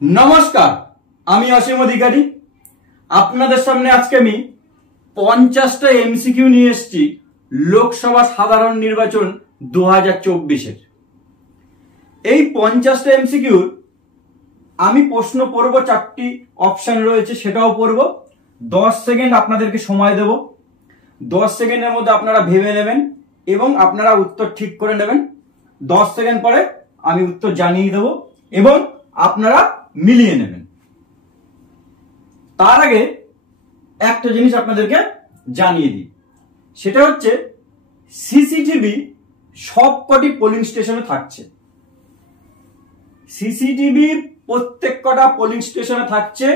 नमस्कार আমি অসীম অধিকারী আপনাদের সামনে আজকে আমি 50টা এমসিকিউ নিয়ে এসেছি লোকসভা সাধারণ নির্বাচন 2024 এর। এই 50টা এমসিকিউ আমি প্রশ্ন পড়ব, 4টি অপশন রয়েছে সেটাও পড়ব। 10 সেকেন্ড আপনাদেরকে সময় দেব। 10 সেকেন্ডের মধ্যে আপনারা ভেবে নেবেন এবং আপনারা উত্তর ঠিক করে নেবেন। 10 সেকেন্ড পরে আমি উত্তর জানিয়ে দেব এবং আপনারা মিলিয়ে নেবেন। তার আগে একটা জিনিস আপনাদেরকে জানিয়ে দিই, সেটা হচ্ছে সিসিটিভি সবকটি পোলিং স্টেশনে থাকছে। সিসিটিভি প্রত্যেক কটা পোলিং স্টেশনে থাকছে।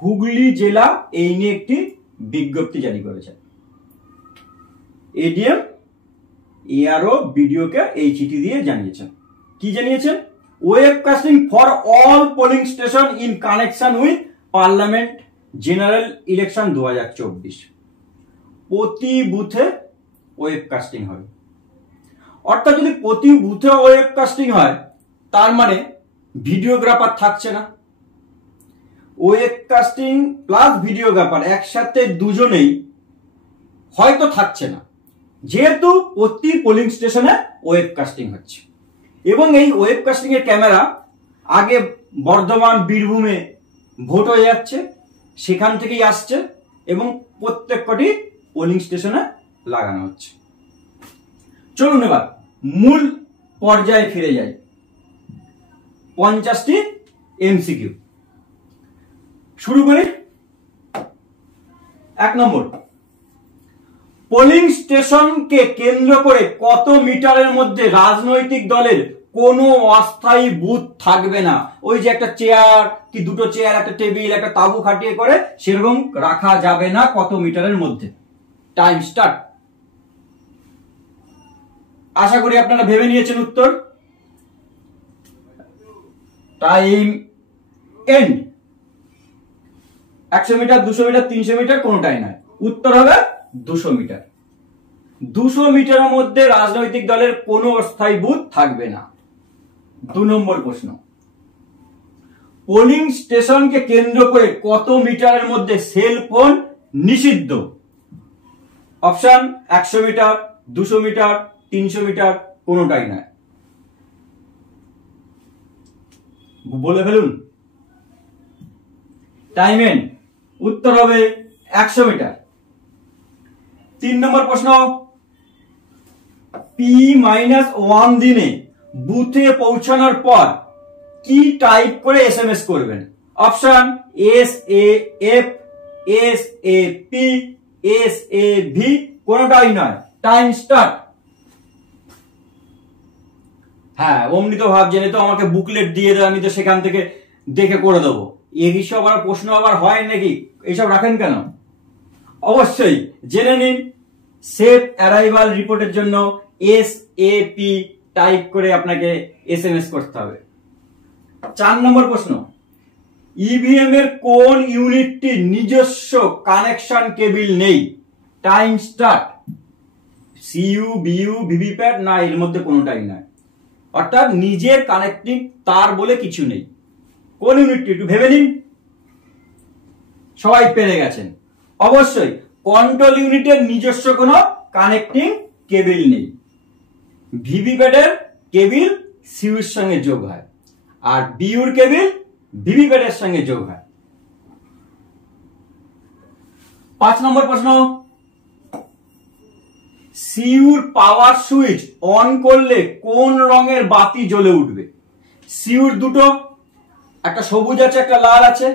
হুগলি জেলা এই নিয়ে একটি বিজ্ঞপ্তি জারি করেছে। এডিএম এআরও বিডিওকে এই চিঠি দিয়ে জানিয়েছেন। কি জানিয়েছেন? Webcasting for all polling station in connection with parliament general election 2024। প্রতি বুথে ওয়েবকাস্টিং হবে। অর্থাৎ যদি প্রতি বুথে ওয়েবকাস্টিং হয় তার মানে ভিডিওগ্রাফার থাকছে না। ওয়েবকাস্টিং প্লাস ভিডিওগ্রাফার একসাথে দুজনেই হয়তো থাকছে না, যেহেতু প্রতি পোলিং স্টেশনে ওয়েবকাস্টিং হচ্ছে এবং এই ওয়েবকাস্টিং এর ক্যামেরা আগে বর্ধমান বীরভূমে ভোট হয়ে যাচ্ছে, সেখান থেকেই আসছে এবং প্রত্যেক কটি পোলিং স্টেশনে লাগানো হচ্ছে। চলুন এবার মূল পর্যায়ে ফিরে যাই। 50টি এমসিকিউ শুরু করি। 1 নম্বর, পোলিং স্টেশনকে কেন্দ্র করে কত মিটারের মধ্যে রাজনৈতিক দলের কোনো অস্থায়ী বুথ থাকবে না? ওই যে একটা চেয়ার কি দুটো চেয়ার, একটা টেবিল, একটা তাঁবু খাটিয়ে করে সেরকম রাখা যাবে না। কত মিটারের মধ্যে? Time start. আশা করি আপনারা ভেবে নিয়েছেন উত্তর। Time end. 100 মিটার, 200 মিটার, 300 মিটার কোনটাই নয়। উত্তর হবে 200 মিটার। 200 মিটারের মধ্যে রাজনৈতিক দলের কোনো অস্থায়ী বুথ থাকবে না। 2 নম্বর প্রশ্ন, পোলিং স্টেশনকে কেন্দ্র করে কত মিটারের মধ্যে সেল ফোন নিষিদ্ধ? অপশন 100 মিটার, 200 মিটার, 300 মিটার কোনটাই নয়। বলে ফেলুন। Time end. উত্তর হবে 100 মিটার। 3 নম্বর প্রশ্ন, P-1 দিনে বুথে পৌঁছানোর পর কি টাইপ করে এসএমএস করবেন? অপশন SAF, SAP, SAV কোনটাই নয়। Time start. হ্যাঁ, অমনি তো ভাবছেন তো আমাকে বুকলেট দিয়ে দেয়, আমি তো সেখান থেকে দেখে করে দেবো। এইসব আবার প্রশ্ন আবার হয় নাকি? এইসব রাখেন কেন? অবশ্যই জেনে নিন। সেফ অ্যারাইভাল রিপোর্টের জন্য SAP টাইপ করে আপনাকে এসএমএস করতে হবে। 4 নম্বর প্রশ্ন, ইভিএম এর কোন ইউনিটটির নিজস্ব কানেকশন কেবিল নেই? Time start. CU, BU, VVPAT না এর মধ্যে কোনটাই নয়। অর্থাৎ নিজের কানেক্টিং তার বলে কিছু নেই। কোন ইউনিটটি একটু ভেবে নিন। সবাই পেরে গেছেন। অবশ্যই কন্ট্রোল ইউনিটের নিজস্ব কোনো কানেক্টিং কেবিল নেই। ভিভিপ্যাটের কেবিল সিইউর সঙ্গে যোগ হয় আর বিইউর কেবিল ভিভিপ্যাটের সঙ্গে যোগ হয়। 5 নম্বর প্রশ্ন, সিইউর পাওয়ার সুইচ অন করলে কোন রঙের বাতি জ্বলে উঠবে? সিইউর দুটো, একটা সবুজ আছে একটা লাল আছে।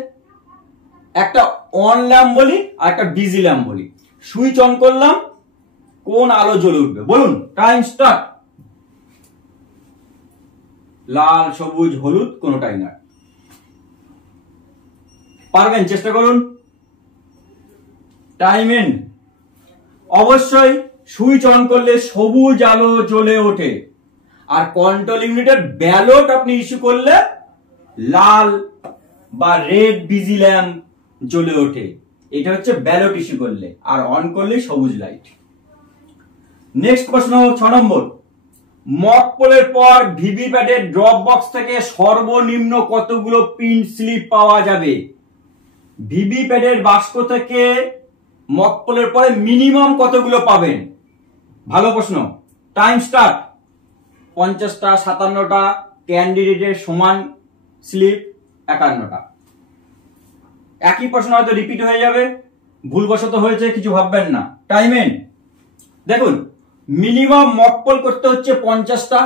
একটা অন ল্যাম্প বলি আর একটা বিজি ল্যাম্প বলি। সুইচ অন করলাম, কোন আলো জ্বলে উঠবে? বলুন। Time start. লাল, সবুজ, হলুদ কোনটাই নয়। পারবেন, চেষ্টা করুন। Time end. অবশ্যই সুইচ অন করলে সবুজ আলো জ্বলে ওঠে আর কন্ট্রোল ইউনিটের ব্যালট আপনি ইস্যু করলে লাল বা রেড বিজি ল্যাম্প জ্বলে ওঠে। এটা হচ্ছে ব্যালট ইস্যু করলে, আর অন করলে সবুজ লাইট। নেক্সট প্রশ্ন 6 নম্বর, মক পোলের পর ভিভিপ্যাটের ড্রপ বক্স থেকে সর্বনিম্ন কতগুলো প্রিন্ট স্লিপ পাওয়া যাবে? ভিভিপ্যাটের বাক্স থেকে মক পোলের পরে মিনিমাম কতগুলো পাবেন? ভালো প্রশ্ন। Time start. 50টা, 57টা, ক্যান্ডিডেটের সমান স্লিপ 51টা। একই প্রশ্ন হয়তো রিপিট হয়ে যাবে, ভুলবশত হয়েছে, কিছু ভাববেন না। Time end. দেখুন, মিনিমাম মক পোল করতে হচ্ছে 50টা,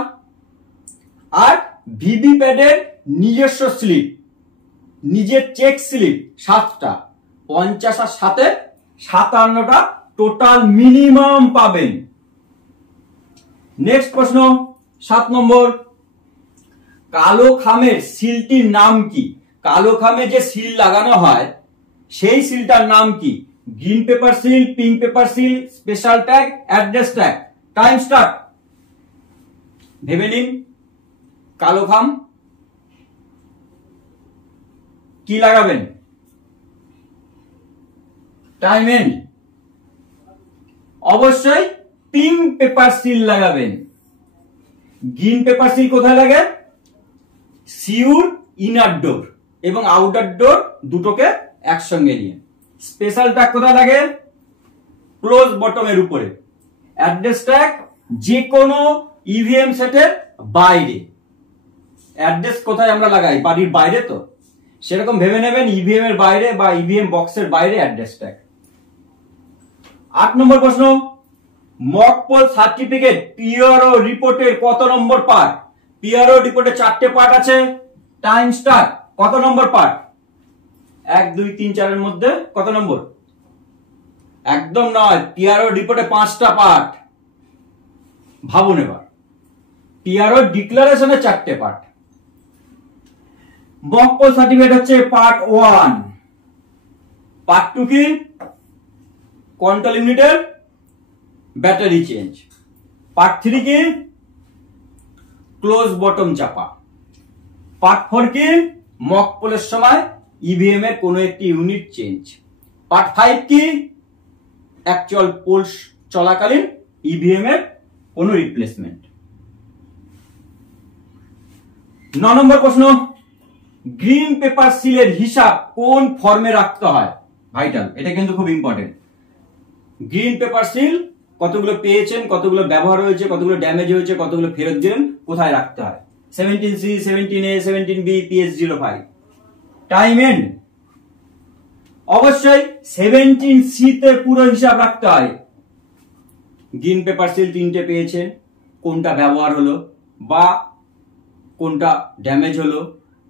আর ভিভিপ্যাটের নিজস্ব স্লিপ, নিজের চেক স্লিপ 7টা। 50 আর 7-এ 57টা টোটাল মিনিমাম পাবেন। নেক্সট প্রশ্ন 7 নম্বর। কালো খামের সিলটির নাম কি? কালো খামে যে সিল লাগানো হয় সেই সিলটার নাম কি? Green paper seal, pink paper seal, special tag, address tag. Time start. ভেবে নিন, কালো খাম কি লাগাবেন? Time end. অবশ্যই পিঙ্ক পেপার সিল লাগাবেন। গ্রিন পেপার সিল কোথায় লাগে? সিউর ইনার ডোর এবং আউটার ডোর দুটোকে একসঙ্গে নিয়ে। স্পেশাল ট্যাগ কোথায় লাগে? ক্লোজ বটমের উপরে। অ্যাড্রেস ট্যাগ যে কোনো ইভিএম সেটের বাইরে। অ্যাড্রেস কোথায় আমরা লাগাই? বাড়ির বাইরে, তো সেরকম ভেবে নেবেন ইভিএম এর বাইরে বা ইভিএম বক্সের বাইরে অ্যাড্রেস ট্যাগ। 8 নম্বর প্রশ্ন। মক পোল সার্টিফিকেট পিআরও রিপোর্টের কত নম্বর পার্ট? পিআরও রিপোর্টে 4টে পার্ট আছে। Time start. কত নম্বর পার্ট? 1, 2, 3, 4 এর মধ্যে কত নম্বর? একদম নয়, পিআরও রিপোর্টে 5টা পার্ট। ভাবুন এবার, পিআরও ডিক্লারেশনে 4টে পার্ট। মক পোল সার্টিফিকেট হচ্ছে পার্ট 1। পার্ট 2 কি? কন্ট্রোল ইউনিটের ব্যাটারি চেঞ্জ। পার্ট 3 কি? ক্লোজ বটম চাপা। পার্ট 4 কি? মক পোলের সময় ইভিএম এর কোন একটি ইউনিট চেঞ্জ। পার্ট 5 কি? অ্যাকচুয়াল পোল চলাকালীন ইভিএম এর কোন রিপ্লেসমেন্ট। 9 নম্বর প্রশ্ন। গ্রিন পেপার সিলের হিসাব কোন ফর্মে রাখতে হয়? ভাইটাল, এটা কিন্তু খুব ইম্পর্টেন্ট। গ্রিন পেপার সিল কতগুলো পেয়েছেন, কতগুলো ব্যবহার হয়েছে, কতগুলো ড্যামেজ হয়েছে, কতগুলো ফেরত দিলেন, কোথায় রাখতে হয়? 17C, 17A, 17B, PS05। Time end. অবশ্যই 17C তে পুরো হিসাব রাখতে হয়। গ্রিন পেপার সিল 3টে পেয়েছেন, কোনটা ব্যবহার হলো বা কোনটা ড্যামেজ হলো,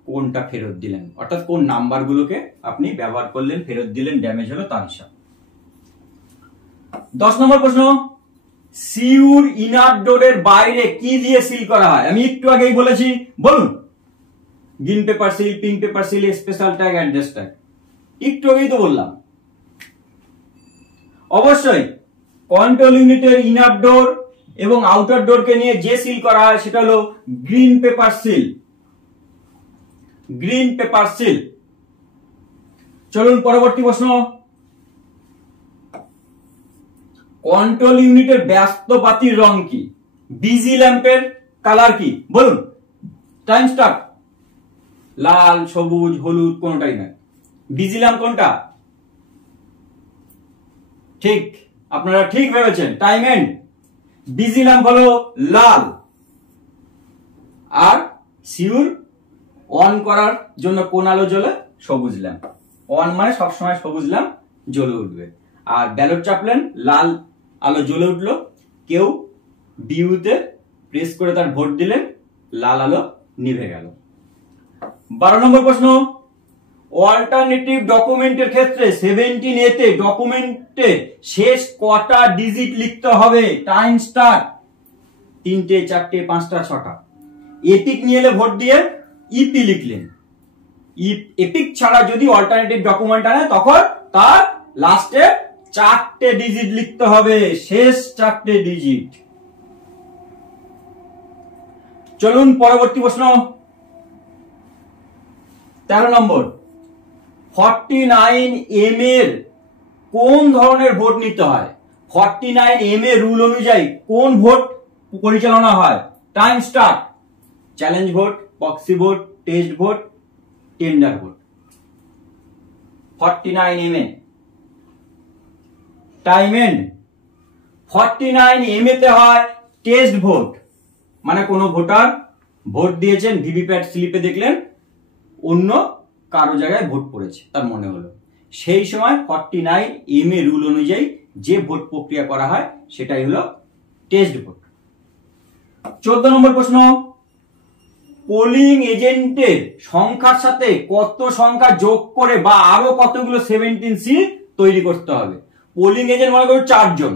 কোনটা ফেরত দিলেন, অর্থাৎ কোন নাম্বারগুলোকে আপনি ব্যবহার করলেন, ফেরত দিলেন, ড্যামেজ হলো, তার হিসাব। 10 নম্বর প্রশ্ন। সিউর ইনার ডোরের বাইরে কি দিয়ে সিল করা হয়? আমি একটু আগেই বলেছি, বলুন। Green paper seal, pink paper seal, special tag, address tag. একটু আগেই তো বললাম। অবশ্যই কন্ট্রোল ইউনিটের ইনার ডোর এবং আউটার ডোরকে নিয়ে যে সিল করা হয় সেটা হলো green paper seal. Green paper seal. চলুন পরবর্তী প্রশ্ন। কন্ট্রোল ইউনিটের ব্যস্ত বাতির রং কি? বিজি ল্যাম্পের কালার কি? বলুন। Time start. লাল, সবুজ, হলুদ, কোনটাই না। বিজি ল্যাম্প কোনটা? ঠিক, আপনারা ঠিক ভেবেছেন। Time and. বিজি ল্যাম্প হলো লাল, আর সিউর অন করার জন্য কোন আলো জ্বলে? সবুজ ল্যাম্প। অন মানে সবসময় সবুজ ল্যাম্প জ্বলে উঠবে। আর ব্যালট চাপলেন, লাল আলো জ্বলে উঠলো, কেউ বিউতে প্রেস করে তার ভোট দিলেন, লাল আলো নিভে গেল। 12 নম্বর প্রশ্ন। অল্টারনেটিভ ডকুমেন্টের ক্ষেত্রে 17A তে ডকুমেন্টে শেষ কটা ডিজিট লিখতে হবে? Time start. 3টে, 4টে, 5টা, 6টা। এপিক নিয়ে এলে ভোট দিয়ে ইপি লিখলেন। এপিক ছাড়া যদি অল্টারনেটিভ ডকুমেন্ট আনে তখন তার লাস্টে 4টে ডিজিট লিখতে হবে, শেষ 4টে ডিজিট। চলুন পরবর্তী প্রশ্ন। 13 নম্বর। 49M এর কোন ধরনের ভোট নিতে হয়? 49M এর রুল অনুযায়ী কোন ভোট পরিচালনা হয়? Time start. Challenge vote, proxy vote, test vote, tender vote. 49 mA time end. 49 mA তে হয় টেস্ট ভোট, মানে কোনো ভোটার ভোট দিয়েছেন, ভিভিপ্যাট স্লিপে দেখলেন অন্য কারো জায়গায় ভোট পড়েছে, তার মনে হলো, সেই সময় 49 mA রুল অনুযায়ী যে ভোট প্রক্রিয়া করা হয় সেটাই হলো টেস্ট ভোট। 14 নম্বর প্রশ্ন, পোলিং এজেন্টের সংখ্যার সাথে কত সংখ্যা যোগ করে বা আরো কতগুলো 17C তৈরি করতে হবে? পোলিং এজেন্ট মনে করুন 4 জন,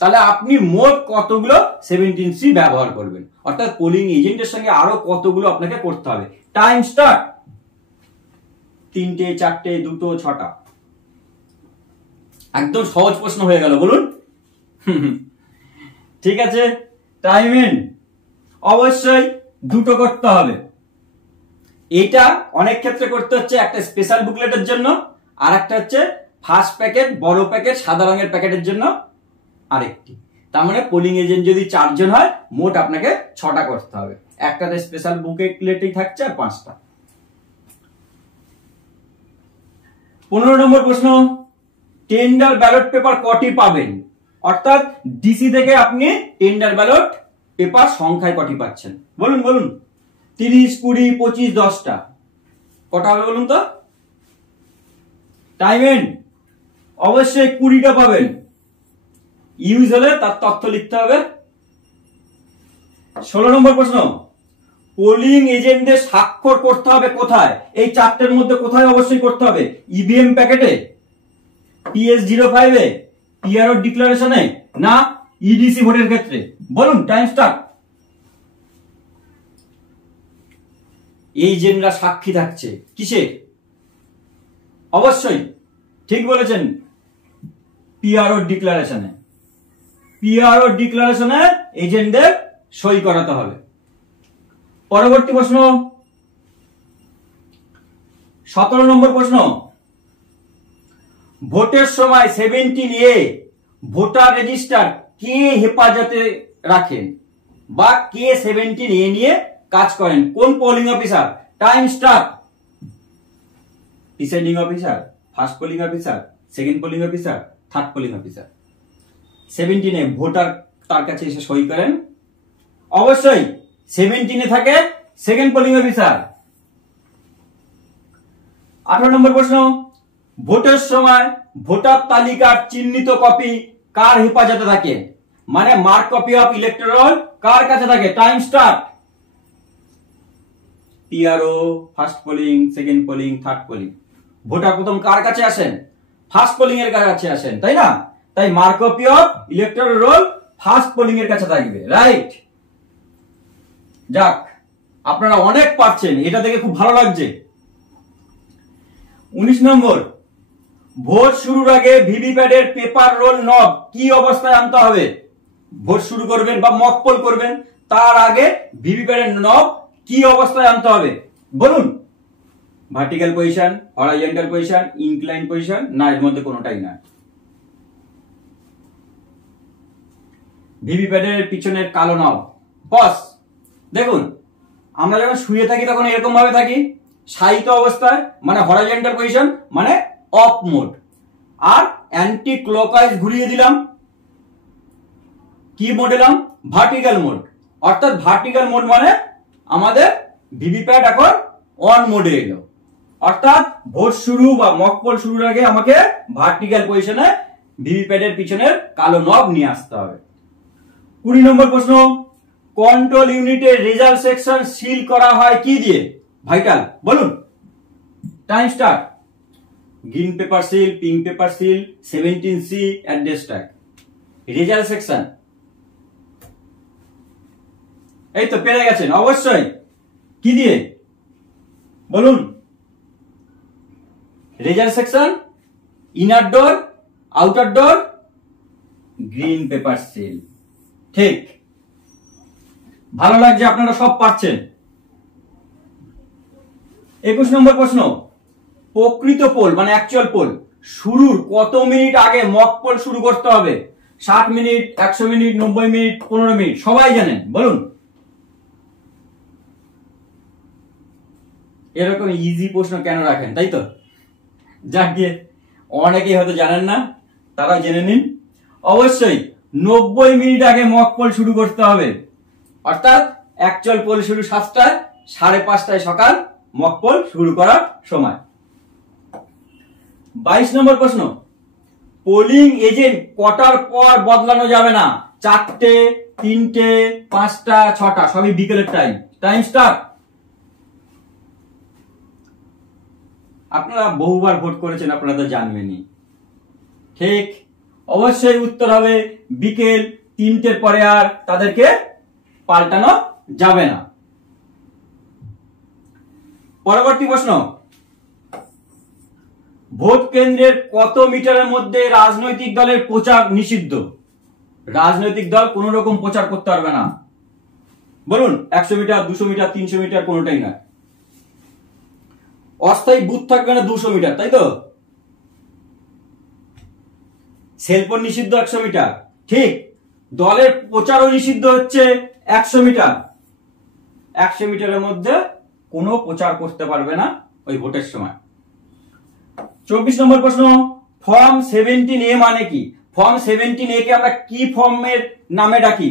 তাহলে আপনি মোট কতগুলো 17C ব্যবহার করবেন, অর্থাৎ পোলিং এজেন্টের সঙ্গে আরো কতগুলো আপনাকে করতে হবে। Time start. 3টে, 4টে, 2টো, 6টা। একদম সহজ প্রশ্ন হয়ে গেল, বলুন। ঠিক আছে, টাইম এন্ড। অবশ্যই 2টো করতে হবে। এটা অনেক ক্ষেত্রে করতে হচ্ছে, একটা স্পেশাল বুকলেটের জন্য, আর একটা হচ্ছে ফার্স্ট প্যাকেট, বড় প্যাকেট, সাদা রঙের প্যাকেটের জন্য আরেকটি। তার মানে পোলিং এজেন্ট যদি 4 জন হয়, মোট আপনাকে 6টা করতে হবে। একটাতে স্পেশাল বুকলেটই থাকছে আর 5টা। 15 নম্বর প্রশ্ন, টেন্ডার ব্যালট পেপার কটি পাবেন? অর্থাৎ ডিসি থেকে আপনি টেন্ডার ব্যালট পেপার সংখ্যায় কটি পাচ্ছেন? বলুন বলুন। 30, 20, 25, 10টা। কটা হবে বলুন তো? Time end. অবশ্যই 20টা পাবেন। ইউজ হলে তার তথ্য লিখতে হবে। 16 নম্বর প্রশ্ন, পোলিং এজেন্টদের স্বাক্ষর করতে হবে কোথায়? এই 4টের মধ্যে কোথায় অবশ্যই করতে হবে? ইভিএম প্যাকেটে, PS05 এ, পিআরও ডিক্লারেশনে, না ইডিসি ভোটের ক্ষেত্রে? বলুন, টাইম স্টার্ট। এজেন্টরা সাক্ষী থাকছে কিসে? অবশ্যই ঠিক বলেছেন, পিআরও ডিক্লারেশনে। পিআরও ডিক্লারেশনে এজেন্টদের সই করাতে হবে। পরবর্তী প্রশ্ন, 17 নম্বর প্রশ্ন, ভোটের সময় 17A ভোটার রেজিস্টার কে হেফাজতে রাখেন বা কে 17A নিয়ে কাজ করেন? কোন polling officer? Time start. Presiding officer, first polling officer, second polling officer, third polling officer. 17A voter তার কাছে এসে সই করেন। অবশ্যই 17A থাকে সেকেন্ড পোলিং অফিসার। 18 নম্বর প্রশ্ন, ভোটের সময় ভোটার তালিকার চিহ্নিত কপি কার হেফাজতে থাকে? মানে মার্ক কপি অফ ইলেক্টোরাল কার কাছে থাকে? Time start. PRO, first polling, second polling, third polling. Voter প্রথম কার কাছে আসেন? ফার্স্ট পোলিং এর কাছে আসেন, তাই না? তাই mark copy of electoral roll first polling এর কাছে থাকবে, রাইট? যাক, আপনারা অনেক পাচ্ছেন, এটা দেখে খুব ভালো লাগছে। 19 নম্বর, ভোট শুরুর আগে ভিভিপ্যাটের পেপার রোল নব কি অবস্থায় আনতে হবে? ভোট শুরু করবেন বা মক পোল করবেন, তার আগে ভিভিপ্যাটের নব কি অবস্থায় আনতে হবে? বলুন। Vertical position, horizontal position, incline position, না এর মধ্যে কোনোটাই না। ভিভিপ্যাটের পিছনের কালো নব। বস দেখুন, আমরা যখন শুয়ে থাকি তখন এরকম ভাবে থাকি, শায়িত অবস্থায়, মানে হরাইজন্টাল পজিশন, মানে অফ মোড। আর অ্যান্টি ক্লকওয়াইজ ঘুরিয়ে দিলাম, কি মোড এলাম? Vertical mode. অর্থাৎ ভার্টিক্যাল মোড মানে আমাদের ভিভিপ্যাট এখন অন মোডে এলো। অর্থাৎ ভোট শুরু বা মক পোল শুরুর আগে আমাকে ভার্টিক্যাল পজিশনে ভিভিপ্যাটের পিছনের কালো নব নিয়ে আসতে হবে। 20 নম্বর প্রশ্ন, কন্ট্রোল ইউনিটের রেজাল্ট সেকশন সিল করা হয় কি দিয়ে? ভাইটাল। বলুন, time start. Green paper seal, pink paper seal, 17C address tag. Result section, এই তো পেরে গেছেন। অবশ্যই কি দিয়ে? বলুন। রেজাল্ট সেকশন, ইনার ডোর, আউটার ডোর, গ্রিন পেপার সিল। ঠিক, ভালো লাগছে, আপনারা সব পাচ্ছেন। 21 নম্বর প্রশ্ন, প্রকৃত পোল মানে অ্যাকচুয়াল পোল শুরুর কত মিনিট আগে মক পোল শুরু করতে হবে? 60 মিনিট, 100 মিনিট, 90 মিনিট, 15 মিনিট? সবাই জানেন, বলুন। এরকম ইজি প্রশ্ন কেন রাখেন, তাই তো? যাক গিয়ে, অনেকেই হয়তো জানেন না, তারা জেনে নিন। অবশ্যই 90 মিনিট আগে মক পোল শুরু করতে হবে, অর্থাৎ অ্যাকচুয়াল পোল শুরু 7টায়, 5:30টায় সকাল মক পোল শুরু করার সময়। 22 নম্বর প্রশ্ন, পোলিং এজেন্ট কটার পর বদলানো যাবে না? 4টে, 3টে, 5টা, 6টা, সবই বিকেলের টাইম। Time start. আপনারা বহুবার ভোট করেছেন, আপনারা তো জানবেনই। ঠিক, অবশ্যই উত্তর হবে বিকেল 3টের পরে আর তাদেরকে পাল্টানো যাবে না। পরবর্তী প্রশ্ন, ভোট কেন্দ্রের কত মিটারের মধ্যে রাজনৈতিক দলের প্রচার নিষিদ্ধ? রাজনৈতিক দল কোন রকম প্রচার করতে পারবে না। বলুন, 100 মিটার, 200 মিটার, 300 মিটার, কোনটাই না। অস্থায়ী বুথ থাকবে না 200 মিটার, তাই তো? সেলফোন নিষিদ্ধ 100 মিটার। ঠিক, দলের প্রচারও নিষিদ্ধ হচ্ছে 100 মিটার। 100 মিটারের মধ্যে কোনো প্রচার করতে পারবে না ওই ভোটের সময়। 24 নম্বর প্রশ্ন, ফর্ম 17A মানে কি? ফর্ম 17A কে আমরা কি ফর্মের নামে ডাকি?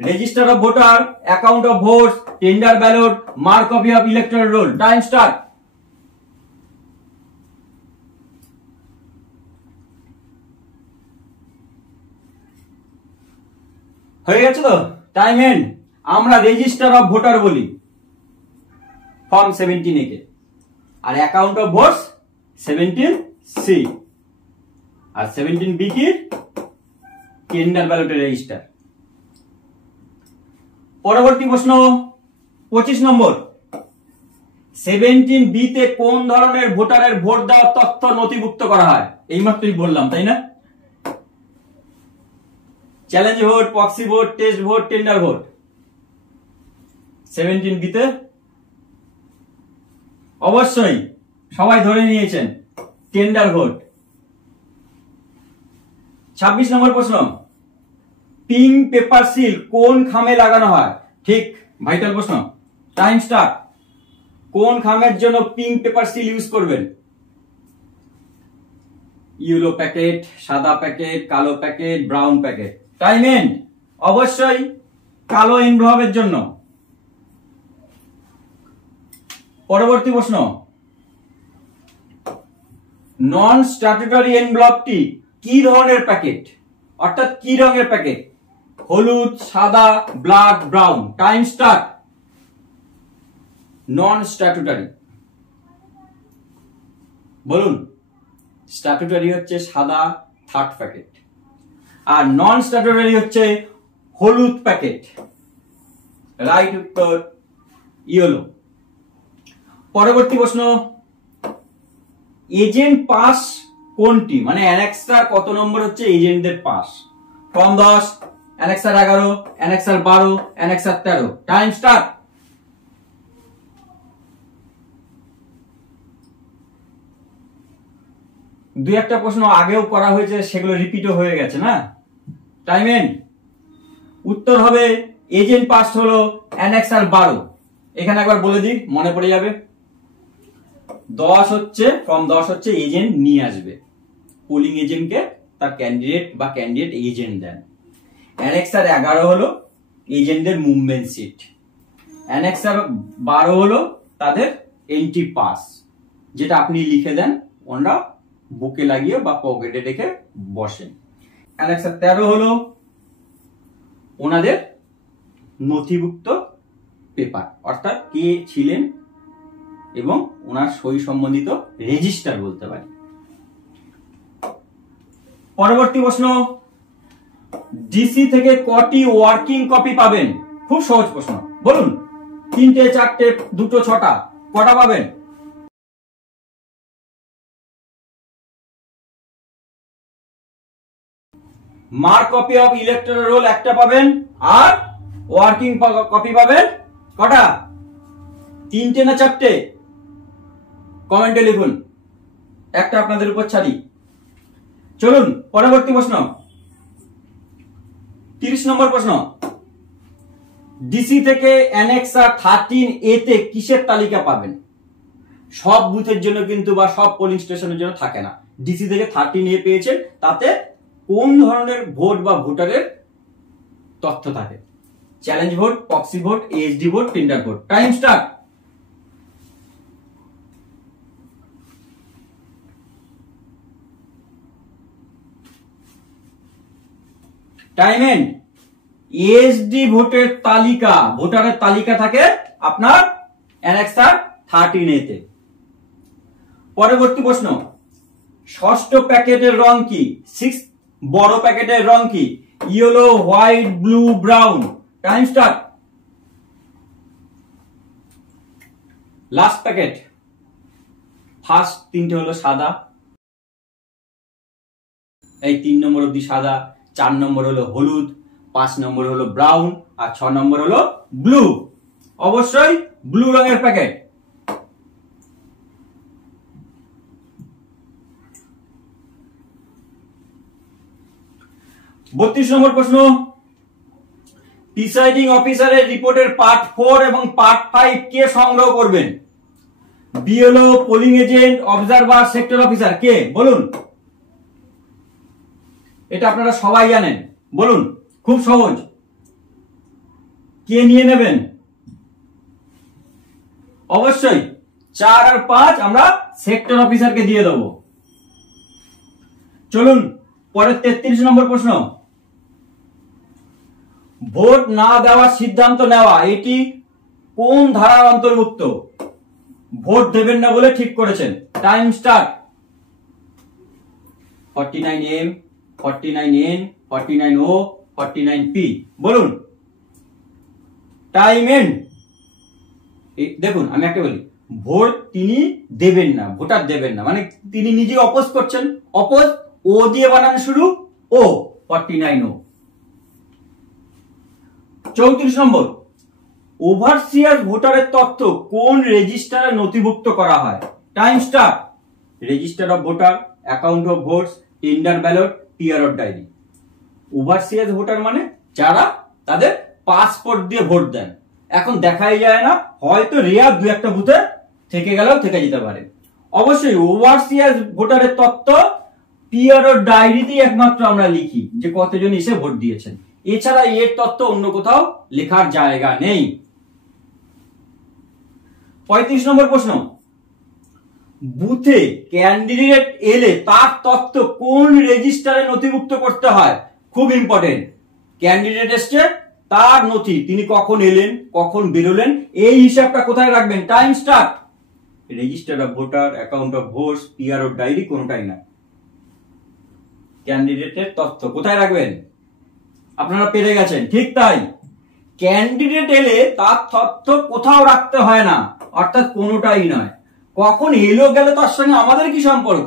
Register of voter, account of votes, tender ballot, mark copy of electoral roll. Time start. হয়ে গেছে তো? Time end. আমরা রেজিস্টার অফ ভোটার বলি ফর্ম 17A কে, আর অ্যাকাউন্ট অফ ভোটস 17C, আর 17B কি? টেন্ডার ব্যালটের রেজিস্টার। পরবর্তী প্রশ্ন 25 নম্বর, 17B তে কোন ধরনের ভোটারের ভোট দেওয়ার তথ্য নথিভুক্ত করা হয়? এইমাত্রই বললাম, তাই না? Challenge vote, proxy vote, test vote, tender vote. 17B তে অবশ্যই সবাই ধরে নিয়েছেন টেন্ডার ভোট। 26 নম্বর প্রশ্ন, পিঙ্ক পেপার সিল কোন খামে লাগানো হয়? ঠিক, ভাইটাল প্রশ্ন। Time start. কোন খামের জন্য পিঙ্ক পেপার সিল ইউজ করবেন? ইয়েলো প্যাকেট, সাদা প্যাকেট, কালো packet, brown packet. Time end. অবশ্যই কালো এনভলপের জন্য। পরবর্তী প্রশ্ন, নন স্ট্যাটুটরি এনভলপটি কি ধরনের প্যাকেট, অর্থাৎ কি রঙের প্যাকেট? হলুদ, সাদা, black, brown. Time start. Non statutory বলুন। স্ট্যাটুটরি হচ্ছে সাদা থার্ড প্যাকেট, আর নন স্ট্যাটুটরি হচ্ছে হলুদ প্যাকেট। রাইট উত্তর ইয়েলো। পরবর্তী প্রশ্ন, এজেন্ট পাস কোনটি? মানে অ্যানেক্সার কত নম্বর হচ্ছে এজেন্টদের pass? Form 10, annexure 11, annexure 12, annexure 13। Time start. দুই একটা প্রশ্ন আগেও করা হয়েছে, সেগুলো রিপিটও হয়ে গেছে না? Time end. উত্তর হবে এজেন্ট পাস হলো অ্যানেক্সার 12। এখানে একবার বলে দিই, মনে পড়ে যাবে। 10 হচ্ছে ফর্ম 10 হচ্ছে এজেন্ট নিয়ে আসবে, পোলিং এজেন্টকে তার ক্যান্ডিডেট বা ক্যান্ডিডেট এজেন্ট দেন। অ্যানেক্সার 11 হলো এজেন্টদের মুভমেন্ট সিট। অ্যানেক্সার 12 হলো তাদের এন্ট্রি পাস, যেটা আপনি লিখে দেন, ওনারা বুকে লাগিয়ে বা পকেটে রেখে বসেন। অ্যানেক্সার 13 হলো ওনাদের নথিভুক্ত পেপার, অর্থাৎ কে ছিলেন এবং ওনার সই সম্বন্ধিত রেজিস্টার বলতে পারি। পরবর্তী প্রশ্ন, ডিসি থেকে কটি ওয়ার্কিং কপি পাবেন? খুব সহজ প্রশ্ন, বলুন। 3টে, 4টে, 2টো, 6টা, কটা পাবেন? Mark copy of electoral role একটা পাবেন, আর ওয়ার্কিং কপি পাবেন কটা? 3টে না 4টে? কমেন্টে লিখুন, একটা আপনাদের উপর ছাড়ি। চলুন পরবর্তী প্রশ্ন, 30 নম্বর প্রশ্ন, ডিসি থেকে অ্যানেক্সার 13A তে কিসের তালিকা পাবেন? সব বুথের জন্য কিন্তু বা সব পোলিং স্টেশনের জন্য থাকে না। ডিসি থেকে 13A পেয়েছেন, তাতে কোন ধরনের ভোট বা ভোটারের তথ্য থাকে? Challenge vote, proxy vote, ASD vote, tender vote. Time start. Time end. ASD ভোটের তালিকা, ভোটারের তালিকা থাকে আপনার অ্যানেক্সার 13A তে। পরবর্তী প্রশ্ন, ষষ্ঠ প্যাকেটের রং কি? 6 বড় প্যাকেটের রং কি? Yellow, white, blue, brown. Time start. Last packet, first 3টে হলো সাদা, এই 3 নম্বর অব্দি সাদা, 4 নম্বর হলো হলুদ, 5 নম্বর হলো ব্রাউন, আর 6 নম্বর হলো ব্লু। অবশ্যই ব্লু রঙের প্যাকেট। বত্রিশ নম্বর প্রশ্ন, প্রিসাইডিং অফিসারের রিপোর্টের পার্ট 4 এবং পার্ট 5 কে সংগ্রহ করবেন? BLO, polling agent, observer, sector officer, কে? বলুন। এটা আপনারা সবাই জানেন, বলুন। খুব সহজ। কে নিয়ে নেবেন? অবশ্যই 4 আর 5 আমরা সেক্টর অফিসারকে দিয়ে দেব। চলুন পরের 33 নম্বর প্রশ্ন, ভোট না দেওয়ার সিদ্ধান্ত নেওয়া, এটি কোন ধারার অন্তর্ভুক্ত? ভোট দেবেন না বলে ঠিক করেছেন। Time start. 49M, 49N, 49O, 49P। বলুন। Time end. দেখুন আমি একটা বলি, ভোট তিনি দেবেন না, ভোটার দেবেন না, মানে তিনি নিজে অপোজ করছেন। অপোজ ও দিয়ে বানানো শুরু, ও, 49O। 34 নম্বর, ওভারসিয়ার ভোটারের তথ্য কোন রেজিস্টারে নথিভুক্ত করা হয়? Time start. Register of voter, account of votes, tender ballot, PRO diary. Overseer voter মানে যারা তাদের পাসপোর্ট দিয়ে ভোট দেন। এখন দেখাই যায় না, হয়তো রেয়ার 2-1টা বুথে থেকে গেলেও থেকে যেতে পারে। অবশ্যই ওভারসিয়ার ভোটারের তথ্য পিআরও ডায়েরিতেই একমাত্র আমরা লিখি যে কতজন এসে ভোট দিয়েছেন। এছাড়া এর তথ্য অন্য কোথাও লেখার জায়গা নেই। 35 নম্বর প্রশ্ন, বুথে ক্যান্ডিডেট এলে তার তথ্য কোন রেজিস্টারে নথিভুক্ত করতে হয়? খুব ইম্পর্টেন্ট। ক্যান্ডিডেট এসছে, তার নথি, তিনি কখন এলেন, কখন বেরোলেন, এই হিসাবটা কোথায় রাখবেন? Time start. Register of voter, account of votes, PRO diary, কোনটাই না। ক্যান্ডিডেটের তথ্য কোথায় রাখবেন? আপনারা পেরে গেছেন। ঠিক তাই, ক্যান্ডিডেট এলে তার তথ্য কোথাও রাখতে হয় না, অর্থাৎ কোনোটাই নয়। কখন এলো গেলে তার সঙ্গে আমাদের কি সম্পর্ক?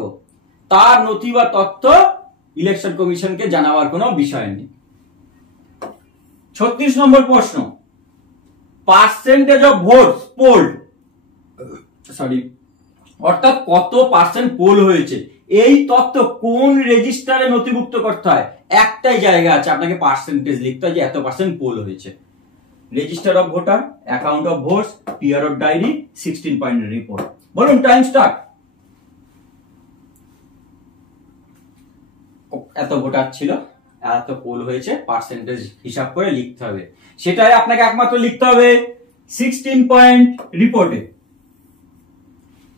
তার নথি বা তথ্য ইলেকশন কমিশনকে জানাবার কোনো বিষয় নেই। 36 নম্বর প্রশ্ন, পার্সেন্টেজ অফ ভোটস পোল্ড, অর্থাৎ কত পার্সেন্ট পোল হয়েছে, এই তথ্য কোন রেজিস্টারে নথিভুক্ত করতে হয়? একটাই জায়গা আছে, আপনাকে পার্সেন্টেজ লিখতে হয় যে এত পার্সেন্ট পোল হয়েছে। Register of voter, account of votes, PRO diary, 16 point report. বলুন। Time start. এত ভোটার ছিল, এত পোল হয়েছে, পার্সেন্টেজ হিসাব করে লিখতে হবে। সেটাই আপনাকে একমাত্র লিখতে হবে 16 পয়েন্ট রিপোর্টে।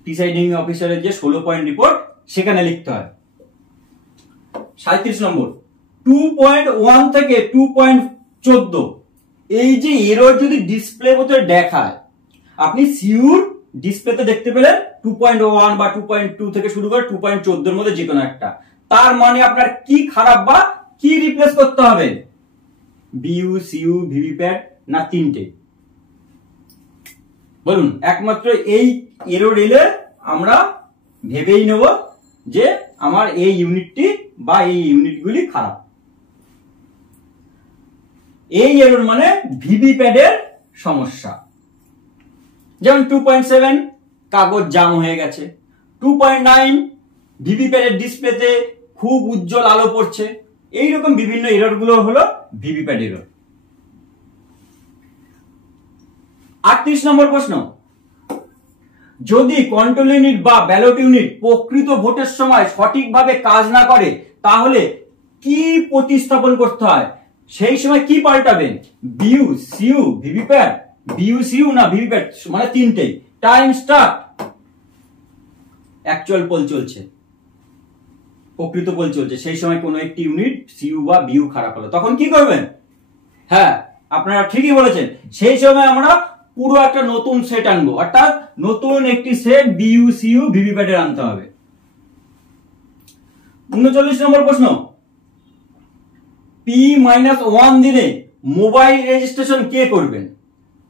প্রিসাইডিং অফিসারের যে 16 পয়েন্ট রিপোর্ট সেখানে লিখতে হয়। 37 নম্বর, 2.1 থেকে 2.14, এই যে এরর যদি ডিসপ্লে মতো দেখায়, আপনি সিউর ডিসপ্লেতে দেখতে পেলেন 2.1 বা 2.2 থেকে শুরু করে 2.14 এর মধ্যে যে কোনো একটা, তার মানে আপনার কি খারাপ বা কি রিপ্লেস করতে হবে? বিইউ, সিইউ, ভিভিপ্যাট না তিনটে? বলুন। একমাত্র এই এরর এলে আমরা ভেবেই নেব যে আমার এই ইউনিটটি বা এই ইউনিটগুলি খারাপ। এই এরর মানে ভিভিপ্যাটের সমস্যা। যেমন 2.7 কাগজ জাম হয়ে গেছে, 2.9 ভিভিপ্যাটের ডিসপ্লেতে খুব উজ্জ্বল আলো পড়ছে। এইরকম বিভিন্ন এরর গুলো হলো ভিভিপ্যাট এরর। 38 নম্বর প্রশ্ন, যদি কন্ট্রোল ইউনিট বা ব্যালট ইউনিট প্রকৃত ভোটের সময় সঠিকভাবে কাজ না করে তাহলে কি প্রতিস্থাপন করতে হয়? সেই সময় কি পাল্টাবেন? BU, CU, VVPAT, BU, CU না ভিভিপ্যাট, মানে তিনটেই। Time start. অ্যাকচুয়াল পোল চলছে, প্রকৃত পোল চলছে, সেই সময় কোনো একটি ইউনিট সিইউ বা বিইউ খারাপ হলো, তখন কি করবেন? হ্যাঁ, আপনারা ঠিকই বলেছেন, সেই সময় আমরা পুরো একটা নতুন সেট আনবো, অর্থাৎ নতুন একটি সেট বিইউ, সিইউ, ভিভিপ্যাটের আনতে হবে। 39 নম্বর প্রশ্ন, P-1 দিনে মোবাইল রেজিস্ট্রেশন কে করবেন?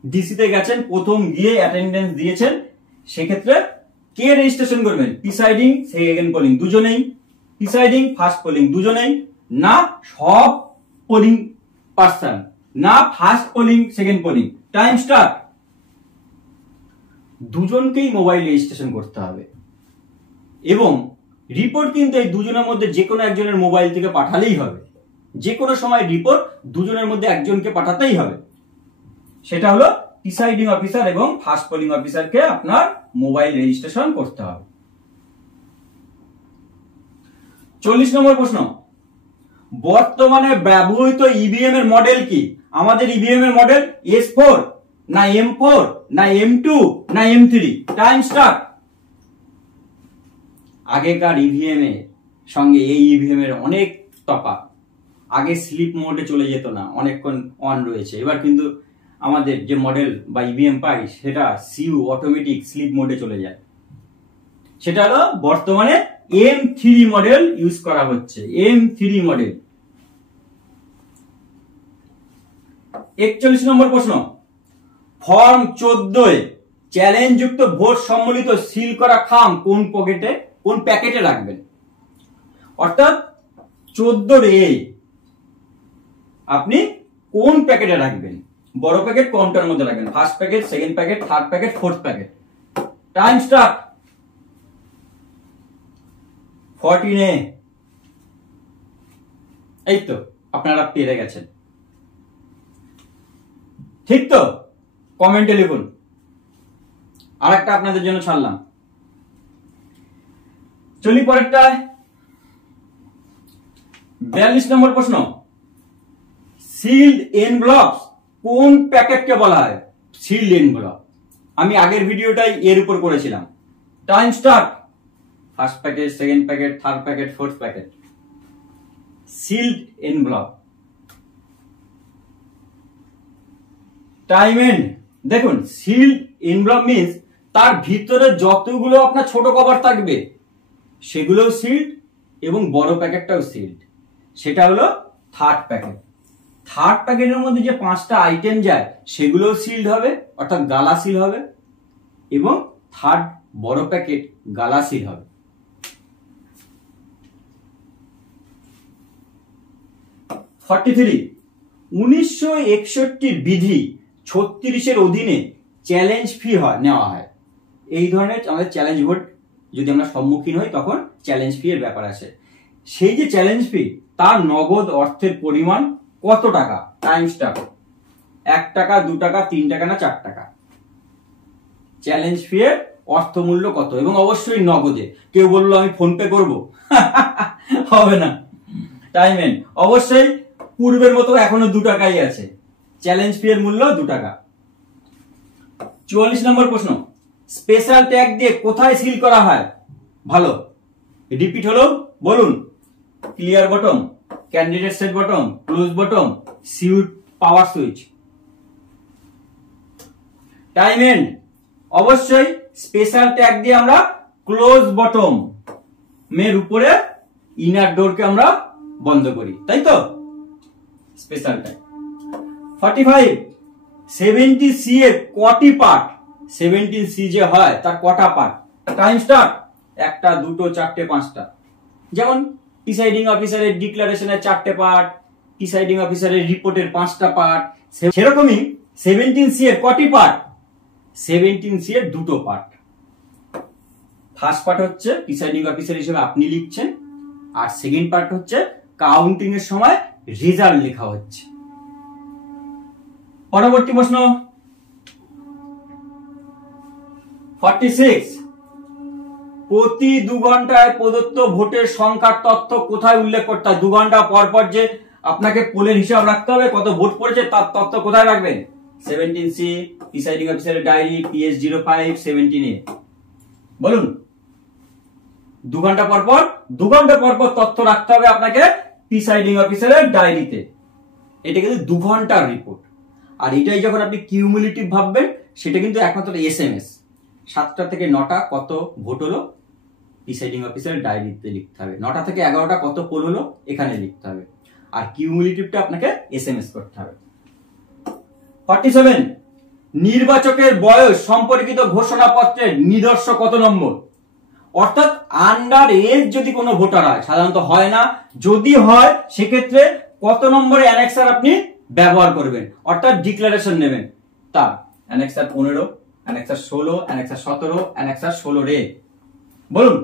ডিসিতে গেছেন, প্রথম গিয়ে অ্যাটেন্ডেন্স দিয়েছেন, সেক্ষেত্রে কে রেজিস্ট্রেশন করবেন? প্রিসাইডিং, সেকেন্ড পোলিং দুজনেই, প্রিসাইডিং, ফার্স্ট পোলিং দুজনেই, না সব পোলিং পার্সন, না first polling, second polling. Time start. দুজনকেই মোবাইল রেজিস্ট্রেশন করতে হবে এবং রিপোর্ট কিন্তু এই দুজনের মধ্যে যে কোনো একজনের মোবাইল থেকে পাঠালেই হবে। যে কোনো সময় রিপোর্ট দুজনের মধ্যে একজনকে পাঠাতেই হবে। সেটা হলো প্রিসাইডিং অফিসার এবং ফার্স্ট পোলিং অফিসারকে আপনার মোবাইল রেজিস্ট্রেশন করতে হবে। 40 নম্বর প্রশ্ন, বর্তমানে ব্যবহৃত ইভিএম এর মডেল কি? আমাদের ইভিএম এর মডেল S4 না M4 না M2 না M3? Time start. আগেকার ইভিএম এর সঙ্গে এই ইভিএম এর অনেক তফাৎ। আগে স্লিপ মোডে চলে যেত না, অনেকক্ষণ অন রয়েছে, এবার কিন্তু আমাদের যে মডেল বা ইভিএম পাই সেটা সিইউ অটোমেটিক স্লিপ মোডে চলে যায়। সেটা হলো বর্তমানে M3 মডেল ইউজ করা হচ্ছে, M3 মডেল। 41 নম্বর প্রশ্ন, ফর্ম 14 চ্যালেঞ্জ যুক্ত ভোট সম্বলিত সিল করা খাম কোন পকেটে, কোন প্যাকেটে রাখবেন? অর্থাৎ 14 আপনি কোন প্যাকেটে রাখবেন? বড় প্যাকেট কোনটার মধ্যে রাখবেন? First packet, second packet, third packet, fourth packet. Time start. 14 এই তো আপনারা পেরে গেছেন, ঠিক তো? কমেন্টে লিখুন। আর একটা আপনাদের জন্য ছাড়লাম। চলি পরেরটায়। 42 নম্বর প্রশ্ন, সিল্ড এনভেলপস কোন প্যাকেটকে বলা হয়? সিল্ড এনভেলপ আমি আগের ভিডিওটাই এর উপর করেছিলাম। Time start. First packet, second packet, third packet, fourth packet. Sealed envelope. Time end. দেখুন, সিল্ড এনভেলপ মিন্স তার ভিতরে যতগুলো আপনার ছোট কভার থাকবে সেগুলো সিল্ড এবং বড় প্যাকেটটাও সিল্ড। সেটা হলো থার্ড প্যাকেট। থার্ড প্যাকেটের মধ্যে যে 5টা আইটেম যায় সেগুলো সিল্ড হবে, অর্থাৎ গালা সিল হবে, এবং থার্ড বড় প্যাকেট গালা সিল হবে। 43 1961 বিধি 36 অধীনে চ্যালেঞ্জ ফি নেওয়া হয়। এই ধরনের আমাদের চ্যালেঞ্জ ভোট যদি আমরা সম্মুখীন হই তখন চ্যালেঞ্জ ফি এর ব্যাপার আসে। সেই যে চ্যালেঞ্জ ফি তার নগদ অর্থের পরিমাণ কত টাকা? Time start. 1 টাকা, 2 টাকা, 3 টাকা না 4 টাকা? চ্যালেঞ্জ ফি এর অর্থমূল্য কত? এবং অবশ্যই নগদে। কেউ বললো আমি ফোন পে করবো, হবে না। Time end. অবশ্যই পূর্বের মতো এখনো 2 টাকাই আছে। চ্যালেঞ্জ ফি এর মূল্য 2 টাকা। 44 নম্বর প্রশ্ন, স্পেশাল ট্যাগ দিয়ে কোথায় সিল করা হয়? ভালো, রিপিট হলো, বলুন। Clear button, candidate set button, close button, সিউট পাওয়ার সুইচ। Time end. অবশ্যই স্পেশাল ট্যাগ দিয়ে আমরা ক্লোজ বটম এর উপরে ইনার ডোরকে আমরা বন্ধ করি, তাই তো? Special tag. 45 17C এর কটি পার্ট? 17C যে হয় তার কটা পার্ট? Time start. 1টা, 2টো, 4টে, 5টা। যেমন প্রিসাইডিং অফিসারের ডিক্লারেশনের 4টে পার্ট, প্রিসাইডিং অফিসারের রিপোর্টের 5টা পার্ট, সেরকমই 17C এর কটি পার্ট? 17C এর 2টো পার্ট। ফার্স্ট পার্ট হচ্ছে প্রিসাইডিং অফিসার হিসেবে আপনি লিখছেন, আর সেকেন্ড পার্ট হচ্ছে কাউন্টিং এর সময় রেজাল্ট লেখা হচ্ছে। পরবর্তী প্রশ্ন, 46 প্রতি 2 ঘন্টায় প্রদত্ত ভোটের সংখ্যার তথ্য কোথায় উল্লেখ করতে হয়? 2 ঘন্টা পর পর যে আপনাকে পোলের হিসাব রাখতে হবে, কত ভোট পড়েছে তার তথ্য কোথায় রাখবেন? 17C প্রিসাইডিং অফিসারের ডায়েরি PS05 17A। বলুন, 2 ঘন্টা পর পর তথ্য রাখতে হবে আপনাকে প্রিসাইডিং অফিসারের ডায়েরিতে। এটা কিন্তু 2 ঘন্টার রিপোর্ট। আর এটাই যখন আপনি কিউমুলেটিভ ভাববেন, সেটা কিন্তু একমাত্র SMS 7টা থেকে 9টা কত ভোট হলো প্রিসাইডিং অফিসারের ডায়েরিতে লিখতে হবে, 9টা থেকে 11টা কত পোল হলো এখানে লিখতে হবে, আর কিউমুলেটিভটা আপনাকে SMS করতে হবে। 47 নির্বাচকের বয়স সম্পর্কিত ঘোষণাপত্রের নিদর্শ কত নম্বর? অর্থাৎ আন্ডার এজ যদি কোনো ভোটার হয়, সাধারণত হয় না, যদি হয় সেক্ষেত্রে কত নম্বরে অ্যানেক্সার আপনি ব্যবহার করবেন, অর্থাৎ ডিক্লারেশন নেবেন। তার অ্যানেক্সার 15, অ্যানেক্সার 16, অ্যানেক্সার 17, অ্যানেক্সার 16 রে। বলুন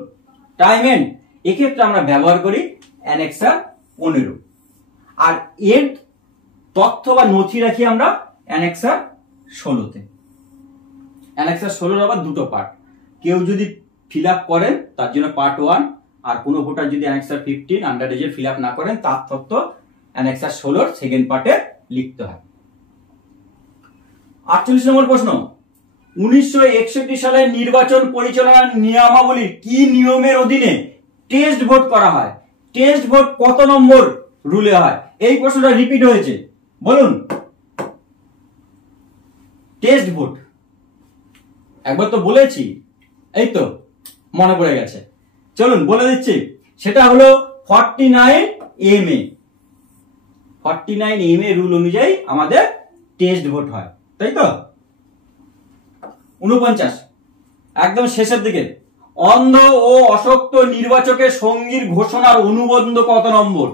টাইম এন্ড, এক্ষেত্রে আমরা ব্যবহার করি অ্যানেক্সার 15, আর এর তথ্য বা নথি রাখি আমরা অ্যানেক্সার 16তে। অ্যানেক্সার 16 আবার দুটো পার্ট, কেউ যদি ফিল আপ করেন তার জন্য পার্ট 1, আর কোনো ভোটার যদি অ্যানেক্সার 15 আন্ডার এজের ফিল আপ না করেন তার তথ্য অ্যানেক্সার 16 সেকেন্ড পার্টে লিখতে হয়। 48 নম্বর প্রশ্ন, 1961 সালের নির্বাচন পরিচালনার নিয়মাবলীর কি নিয়মের অধীনে টেস্ট ভোট করা হয়? টেস্ট ভোট কত নম্বর রুলে হয়? এই প্রশ্নটা রিপিট হয়েছে। বলুন, টেস্ট ভোট একবার তো বলেছি, এই তো মনে পড়ে গেছে, চলুন বলে দিচ্ছি। সেটা হলো 49MA। 49MA রুল অনুযায়ী আমাদের টেস্ট ভোট হয়, তাই তো? 49 একদম শেষের দিকে, অন্ধ ও অশক্ত নির্বাচকের সঙ্গীর ঘোষণার অনুবন্ধ কত নম্বর?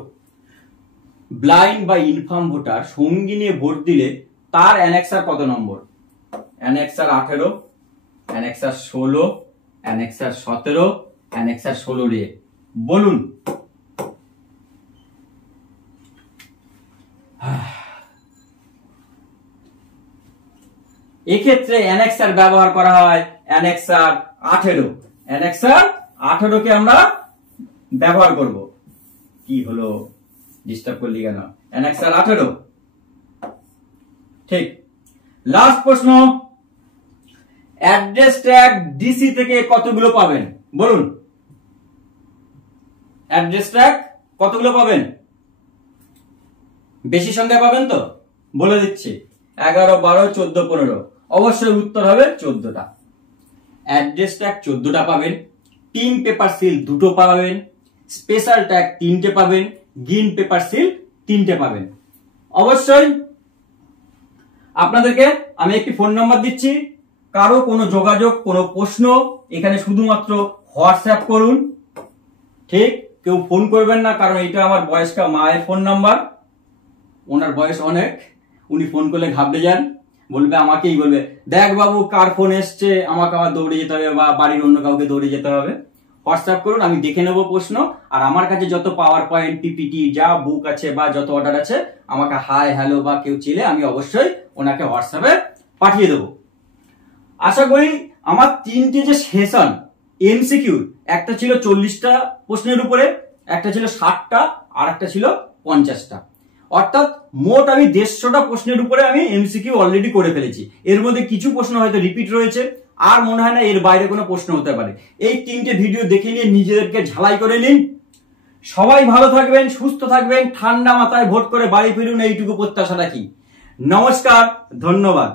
ব্লাইন্ড বা ইনফার্ম ভোটার সঙ্গী নিয়ে ভোট দিলে তার অ্যানেক্সার কত নম্বর? অ্যানেক্সার 18, অ্যানেক্সার 16, অ্যানেক্সার 17, অ্যানেক্সার 16 রে। বলুন, এক্ষেত্রে অ্যানেক্সার ব্যবহার করা হয় অ্যানেক্সার 18। অ্যানেক্সার 18 কে আমরা ব্যবহার করব। কি হলো, ডিস্টার্ব করলি কেন? অ্যানেক্সার 18 ঠিক। লাস্ট প্রশ্ন, অ্যাড্রেস ট্যাগ ডিসি থেকে কতগুলো পাবেন? বলুন, অ্যাড্রেস ট্যাগ কতগুলো পাবেন? বেশি সংখ্যা পাবেন তো? বলে দিচ্ছি, 11, 12, 14, 15। অবশ্যই উত্তর হবে 14টা। অ্যাড্রেস ট্যাগ 14টা পাবেন, টিম পেপার সিল 2টো পাবেন, স্পেশাল ট্যাগ 3টে পাবেন, গ্রিন পেপার সিল 3টে পাবেন। অবশ্যই আপনাদেরকে আমি একটি ফোন নাম্বার দিচ্ছি, কারো কোনো যোগাযোগ, কোনো প্রশ্ন এখানে শুধুমাত্র হোয়াটসঅ্যাপ করুন, ঠিক? কেউ ফোন করবেন না, কারণ এটা আমার বয়স্কা মায়ের ফোন নাম্বার, ওনার বয়স অনেক, উনি ফোন করলে ঘাবড়ে যান, বলবে আমাকেই বলবে, দেখ বাবু কার ফোন এসছে, আমাকে আবার দৌড়ে যেতে হবে বা বাড়ির অন্য কাউকে দৌড়ে যেতে হবে। হোয়াটসঅ্যাপ করুন, আমি দেখে নেব প্রশ্ন, আর আমার কাছে যত পাওয়ার পয়েন্ট, পিপিটি, যা বুক আছে বা যত অর্ডার আছে আমাকে হাই হ্যালো বা কেউ চেলে আমি অবশ্যই ওনাকে হোয়াটসঅ্যাপে পাঠিয়ে দেবো। আশা করি আমার 3টে যে সেশন এমসিকিউ, একটা ছিল 40টা প্রশ্নের উপরে, একটা ছিল 60টা, আর একটা ছিল 50টা, অর্থাৎ মোট আমি 150টা প্রশ্নের উপরে আমি এমসিকিউ অলরেডি করে ফেলেছি। এর মধ্যে কিছু প্রশ্ন হয়তো রিপিট রয়েছে, আর মনে হয় না এর বাইরে কোনো প্রশ্ন হতে পারে। এই 3টে ভিডিও দেখে নিয়ে নিজেদেরকে ঝালাই করে নিন। সবাই ভালো থাকবেন, সুস্থ থাকবেন, ঠান্ডা মাথায় ভোট করে বাড়ি ফিরুন, এইটুকু প্রত্যাশা রাখি। নমস্কার, ধন্যবাদ।